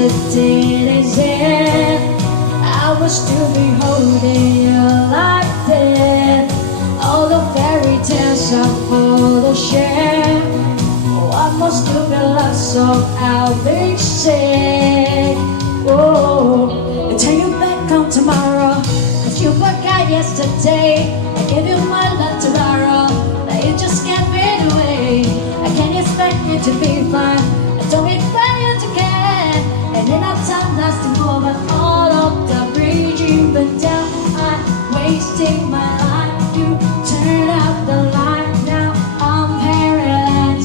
yesterday is here. I wish to be holding you like this. All the fairy tales are full of share. What more stupid love song I'll be sing? Oh, turn you back on tomorrow, 'cause you forgot yesterday. I gave you my love tomorrow, but you just can't fade away. I can't expect you to be fine.